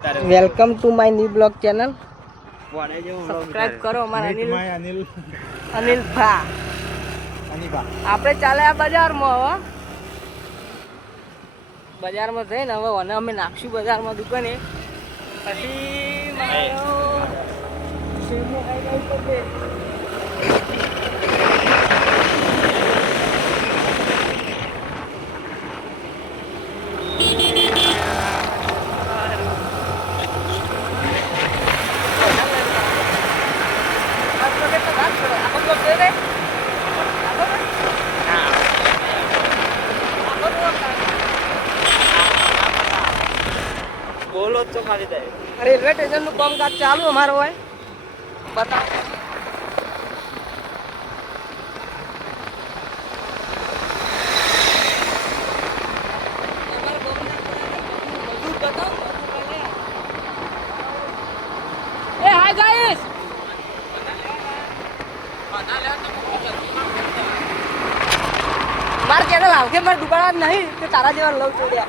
Welcome to my new vlog channel subscribe કરો અમારા અનિલ. અનિલ. અનિલ ભા. આપણે ચાલ્યા બજારમાં હવે બજારમાં જઈને હવે અને અમે નાખશું બજારમાં દુકાને. પછી મારો શેરનો ખાઈ ખાઈ પડશે. આ તો કેટલો ભાગ પડે? આખો બ્લોક જોઈ લે? આખો બ્લોક? આખો બ્લોક કાઢ. બોલો તો ખાલી દે રેલવે સ્ટેશનનું કામકાજ ચાલુ અમારો હોય. બતાવો. એ હાય ગાઈસ માર ચેનલ આવશે મારી દુકાન નહીં કે તારા જેવા લવ ચોડ્યા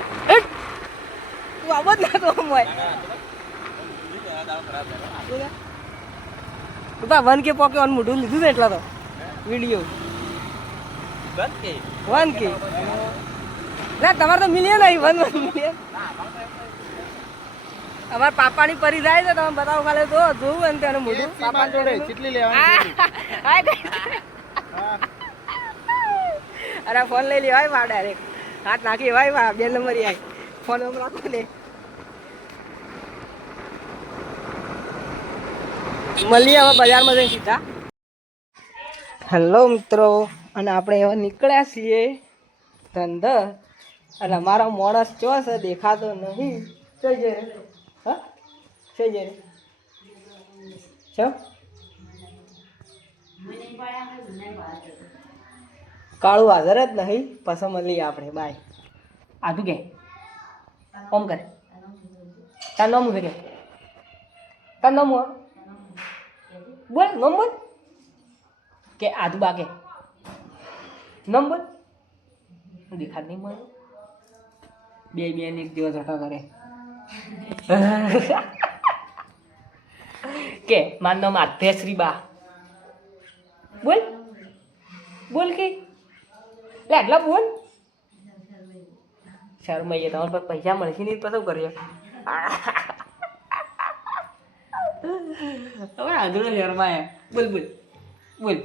તું આવો જ ના તો હોય. ઊભા વન કે પોકે ઓન મોઢું લીધું ને એટલા તો. વીડિયો. વન કે? વન કે. ના તમારે તો મિલિયન આવી વન વન મિલિયન. અમારા પાપાની પરી જાય છે તમે બતાવો ખાલી તો. જોવું અને તેનું મોઢું. પાપા જોડે કેટલી લેવાની અરે ફોન લઈ લેવાય વા ડાયરેક્ટ હાથ નાખી વાય વા બે નંબર આય ફોન આમ રાખો ને મળીએ હવે બજારમાં જઈને સીધા. હેલો મિત્રો અને આપણે હવે નીકળ્યા છીએ ધંધા અને અમારો માણસ ચો છે દેખાતો નહીં. જોઈ જઈ હા. જોઈ જઈ છો? કાળું હાજર જ નહીં. પછી મળીએ આપણે. બાય. આધું કે? ઓમ કરે. તાર નામ કે? તાર નામ બોલ નંબર બોલ. કે આધુ બા કે નામ બોલ. હું દેખાત નહીં મળે. બે બેન એક દિવસ હટા કરે. કે મારું નામ આધ્યશ્રી બા. બોલ. બોલ કે. લે, આટલા બોલ. શરમાઈએ તમારા પર પૈસા મળશે નહીં તો શું કરીએ? હવે આંધળો શરમાયા બોલ બોલ બોલ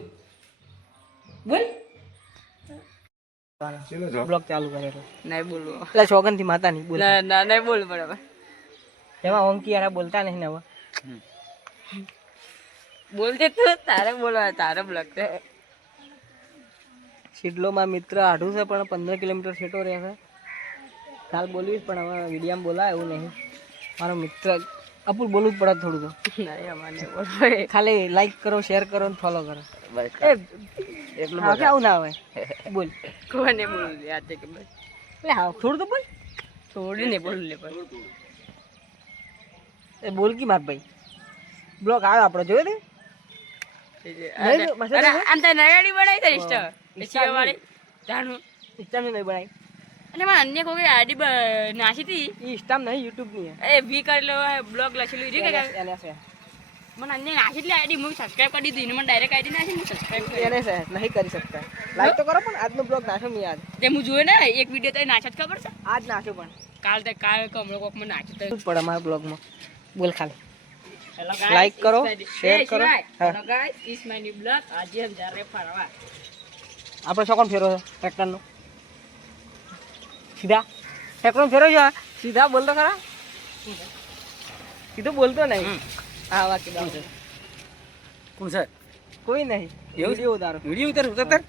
બોલ બ્લોક ચાલુ કરેલો નહીં બોલવું એટલે છોકનથી માતા નહીં બોલ ના ના નહીં બોલ બરાબર એમાં ઓમકી યાર બોલતા નહીં ને હવે બોલજે તો તારે બોલવા તારે બ્લોક છે શિડલોમાં મિત્ર આઢું છે પણ પંદર કિલોમીટર છેટો રહે છે કાલ બોલવીશ પણ હવે વિડીયામાં બોલાય એવું નહીં મારો મિત્ર અપુર બોલવું જ પડે થોડું તો. ખાલી લાઈક કરો શેર કરો ને ફોલો કરો. એ એટલું આવું ના આવે બોલ. કોને બોલું યાદ કે બસ. હા થોડું તો બોલ. થોડું ને બોલું લે પણ એ બોલ કી માર ભાઈ? બ્લોક આવે આપણો જોયો ને. આમ તો નગાડી બનાવી છે ઇન્સ્ટા ઇન્સ્ટા વાળી. જાણું. ઇન્સ્ટામાં નહીં બનાવી. એટલે મને અન્ય કોઈ આઈડી નાખી હતી? ઇન્સ્ટા નહીં યુટ્યુબની એ વી કરેલો બ્લોગ લખેલું છે કે મને અન્ય નાખી એટલે આઈડી હું સબસ્ક્રાઇબ કરી દીધી મને ડાયરેક્ટ આઈડી નાખી હું સબસ્ક્રાઇબ એને સર નહીં કરી શકતા. લાઈક તો કરો પણ આજનો બ્લોગ નાખ્યો મેં આજ. તે હું જોયો ને એક વિડિયો તો નાખ્યો જ ખબર છે? આજ નાખ્યો પણ. કાલ તે કાલ કમળો કોકમાં નાખ્યો તો. પડ બ્લોગમાં બોલ ખાલી. લાઈક કરો શેર કરો. Hello guys is my new vlog આજે હમ જા ફરવા. આપણે શું કોણ ફેરો છે? ટ્રેક્ટરનો સીધા? ટ્રેક્ટરનો ફેરો છો સીધા બોલતો ખરા. સીધું બોલતો નહીં. હા વાકી બાબુ કોણ સર કોઈ નહીં. એવું? વીડિયો ઉતારો. વીડિયો ઉતાર ઉતાર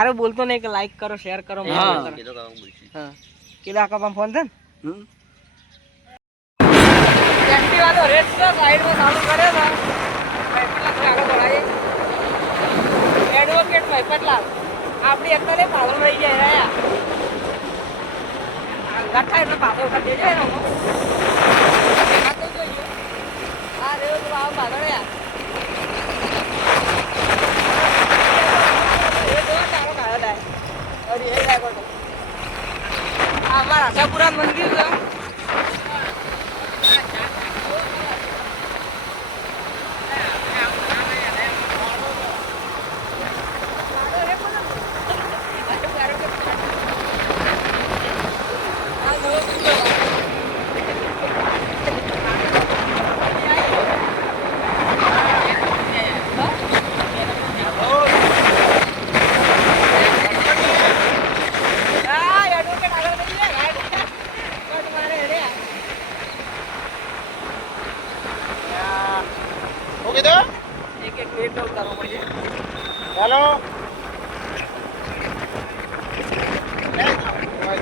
અરે બોલતો નહીં કે લાઈક કરો શેર કરો હા. કીધા કરો. પણ ફોન છે ને? હમ. એક્ટિવાનો રેટ છે સાઈડમાં ચાલુ કરે છે. આગળ ભરાય એડવોકેટ ભાઈપટલાલ આપણી અત્યારે પાછળ રહી જાય રહ્યા. ગઠ્ઠા એટલે પાછળ કરી દેજો એનો આ તો જોઈએ આ રેવ તો આ યાર. એ જો તારો કાળો ડાય. અરે એ કોતો આ અમારા આશાપુરા મંદિર છે મૂકી દો એક એક મિનિટ તો ઉતારવો પડશે ચાલો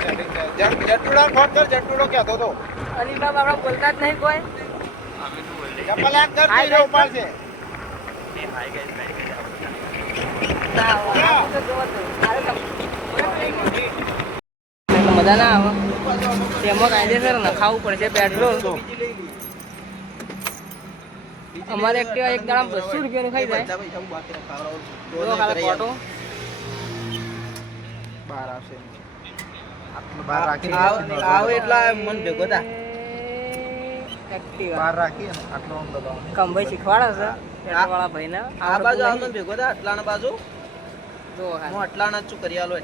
જટુડા ફોન કર જટુડો કહેતો તો અનિલભાઈ આપણા બોલતા જ નહીં કોઈ? ચપ્પલ આમ કર એટલે મજા ના આવે. તેમાં કાયદેસર નખાવું પડશે પેટ્રોલ. અમારે એક્ટિવા એક દાડા બસો રૂપિયાનું ખાઈ જાય. ફોટો બહાર આવશે. બહાર રાખી આવો એટલા મન ભેગો થા. એક્ટિવા બહાર આટલો આમ દબાવો કંભાઈ શીખવાડે છે? પેટ્રોલ ભાઈને આ બાજુ આવ ભેગો થા? અટલાના બાજુ? જો હા. હું અટલાના જ છું કરી આલો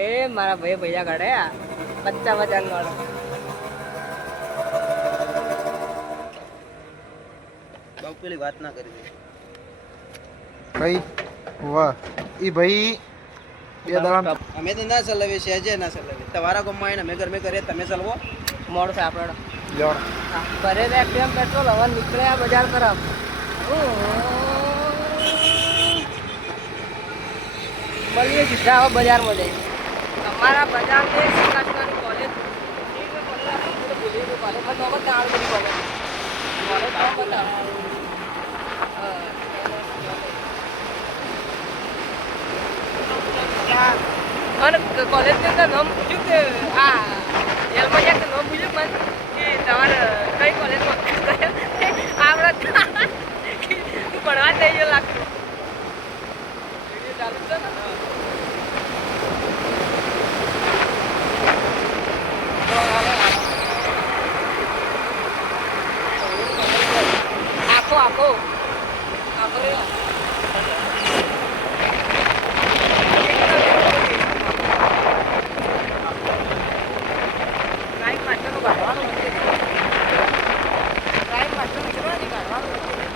એ મારા ભાઈ ભૈયા કાઢે પચ્ચા પચાસ વાળો. બાપુ પેલી વાત ના કરી ભાઈ વાહ. ઈ ભાઈ બે દાડા અમે તો ના ચલાવીએ સહેજે ના ચલાવીએ. તમારા ગામમાં આવીને અમે ઘર કરીએ તમે ચલવો. મોડ છે આપણે. લ્યો. ઘરે એક્ટિવા પેટ્રોલ હવે નીકળ્યા બજાર તરફ. મળીએ સીધા હવે બજારમાં મળે તમારા બજારની વિકાસવાની કોલેજ. ભૂલી ગયું કોલેજ તો બધા કોલેજ કોલેજ કોલેજ કોલેજ તો કોલેજની અંદર નામ પૂછ્યું કે આ જેલમાં જાય તો નામ પૂછ્યું? પણ કે તમારે કઈ કોલેજમાં આપણે તું ભણવા જ નહીં લાગતું ચાલુ છે ને? આખો આખો. આખો રહ્યો લાઈન પાછળનું કાઢવાનું નથી. લાઈન પાછળનું કેટલું કાઢવાનું નથી.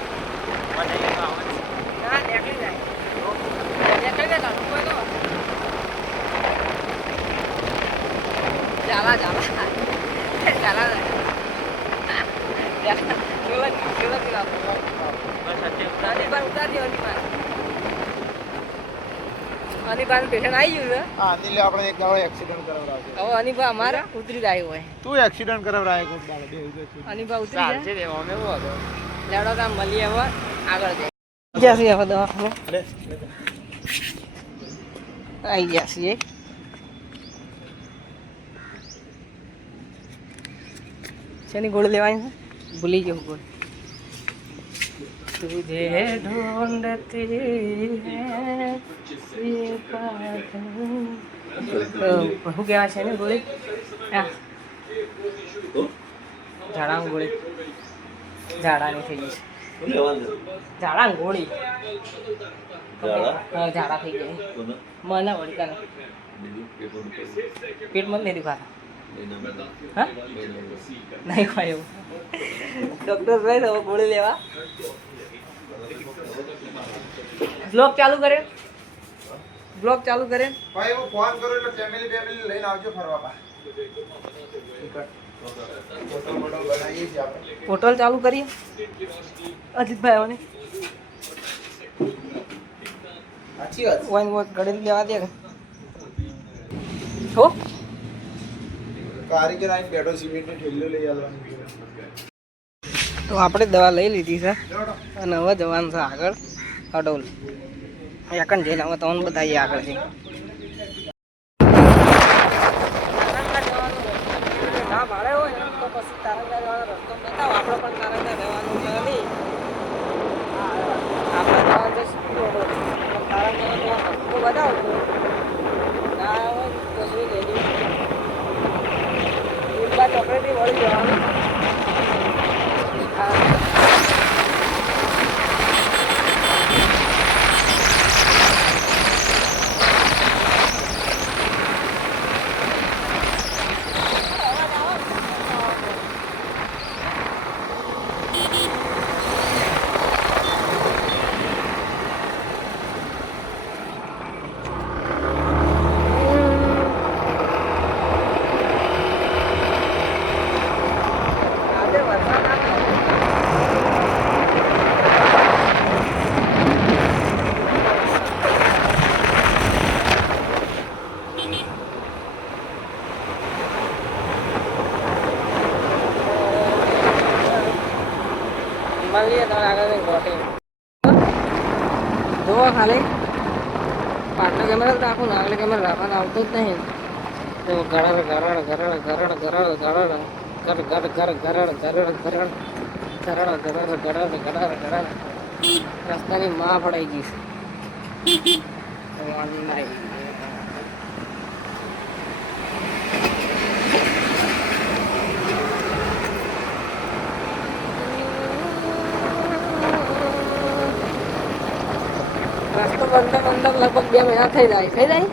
ના, નીકળી જાય. નીકળી જાય કાઢવું કોઈ તો. ચાલા, ચાલા. ચાલા જાય. અનિબાન પેશન્ટ આવી ગયું આપણે એક્સિડન્ટ કરાવડાવશે હવે અનિબા અમારે ઉતરી જાય હોય તું એક્સિડન્ટ કરાવડાય કોક દાડો બે ઉતરી જાય કામ મળીએ આગળ દવાખાને આવી ગયા છીએ શેની ગોળી લેવાની ભૂલી ગયો ગોળી तुझे ढूंढती है ये बादल શું કહેવાય છે ને ગોળી આ ઝાડાની ગોળી ઝાડાની થઈ ગઈ છે ઝાડાની ગોળી હા ઝાડા થઈ ગયા મને વળી કાને પેટમાં જ નહીં દુખાતા હા નહીં ખાય એવું ડૉક્ટર ભાઈ હવે ગોળી લેવા બ્લોગ ચાલુ કરે? બ્લોગ ચાલુ કરે? ભાઈ એવો ફોન કરો એટલે ફેમિલી ફેમિલી લઈને આવજો ફરવા પોર્ટલ ચાલુ કરીએ? અજીતભાઈ આવને સાચી વાત. વન ગળેલી લેવા દે. હો? કારીગર આવીને બેઠો સિમેન્ટની ઠેલ્લો લઈ આવવાની. તો આપણે દવા લઈ લીધી છે. અને હવે જવાનું છે આગળ. અડોલ એકણ જઈને હવે તમને બધા આગળ છે ભાડે હોય તો પછી તારંગા રસ્તો બતાવો. આપણે પણ તારંગા જવાનું છે નહીં. આપણે જવાનું છે સીધું તારંગા રસ્તો બતાવો ના હોય તો જોઈ લેજો લીંબા ચોકડીથી વળી જવાનું હા સામાન લઈએ તો આગળ કંઈક ગોઠે જોવો ખાલી પાટલો કેમેરા જ રાખું ને આગળ કેમેરા રાખવાનું આવતું જ નહીં તો ગરડ ગરડ ગરડ ગરડ ગરડ ગરડ ગર ગર ગર ગરડ ગરડ ગરડ ગરડ ગરડ ગરડ ગરડ ગરડ રસ્તાની માં પડાઈ ગઈ છે વાંધો નહીં. રસ્તો બંધ બંધ લગભગ બે મહિના થઈ જાય. થઈ જાય?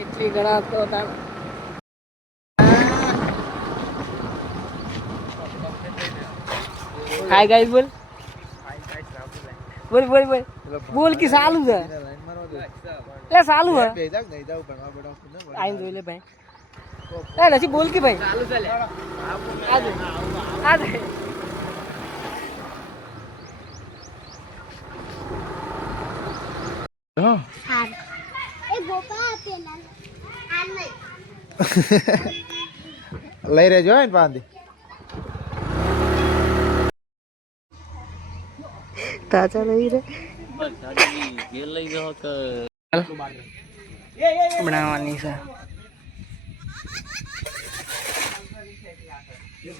એટલી ઘણા તો હાય ગાઈસ બોલ. બોલ બોલ બોલ. બોલ કે સાલું છે? એ સાલું હે આઈને જોઈ લે ભાઈ. એ નથી બોલ કે ભાઈ. ચાલુ ચાલે આ જો આ જો લઈ રહેજો હે ને પાંદી તાજા લઈ રે. બનાવવાની છે.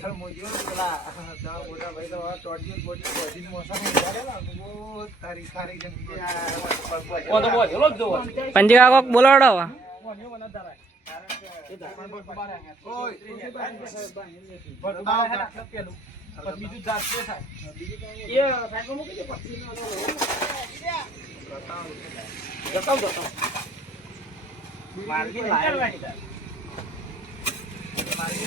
હેઠળ મોજો. પેલા તારા મોટા ભાઈ તો ટોટિયો બોટિયો બોધીને મોસમ ઉડાડેલા બહુ તારી સારી જંગી આ તો બોધો લોક જોવો પંજીગા કોક બોલાડો ઓન્યો મને તારા બીજું જાત થાય એ સાહેબ મૂકી દે પછી જતાવ જતાવ માર્ગી લાયા. માર્ગી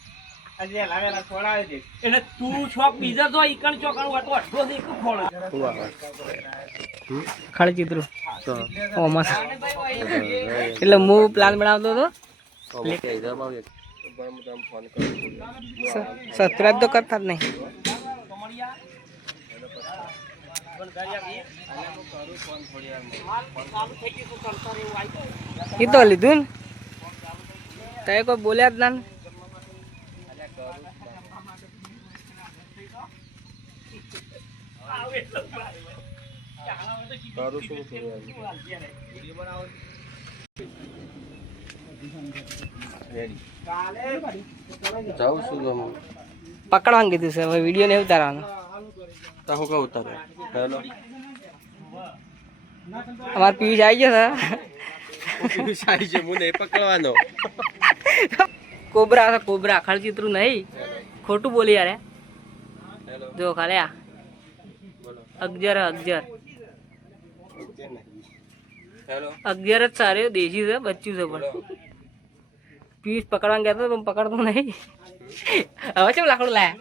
એને તું છોક બીજા તો ઈકણ ચોકણ વાતો અડધો દે એકું ખોળે? ખાલી ચિત્રો. ઓમાં છે. એટલે હું પ્લાન બનાવતો હતો. સબસ્ક્રાઇબ તો કરતા જ નહીં. એ તો લીધું ને. તે કોઈ બોલ્યા જ ના. ને. જાઉં છું તો પકડવાનું કીધું છે હવે વીડિયો નહીં ઉતારવાનો. તો હું કહું ઉતારે હેલો અમારે પીયુષ આવી ગયો છે. સાઈ છે હું નહીં પકડવાનો. Cobra cobra. ખાલી ચિત્રું નહીં. ખોટું બોલી યાર. જો ખાલી આ. બોલો અગિયાર. અગિયાર જ સારે દેશી છે બચ્ચું છે પણ. પીસ પકડવાનું કહેતો પણ પકડતો નહીં. હવે ચેમ લાકડું લાયા?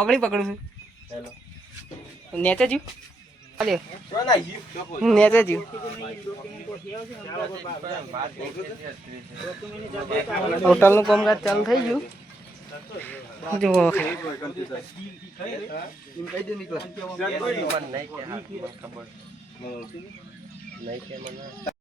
ઓગળી પકડું. છું. નેચે જ્યું અલે નેતે જીવ. હોટલનું કામકાજ ચાલુ થઈ ગયું. જુઓ. નહીં કે મને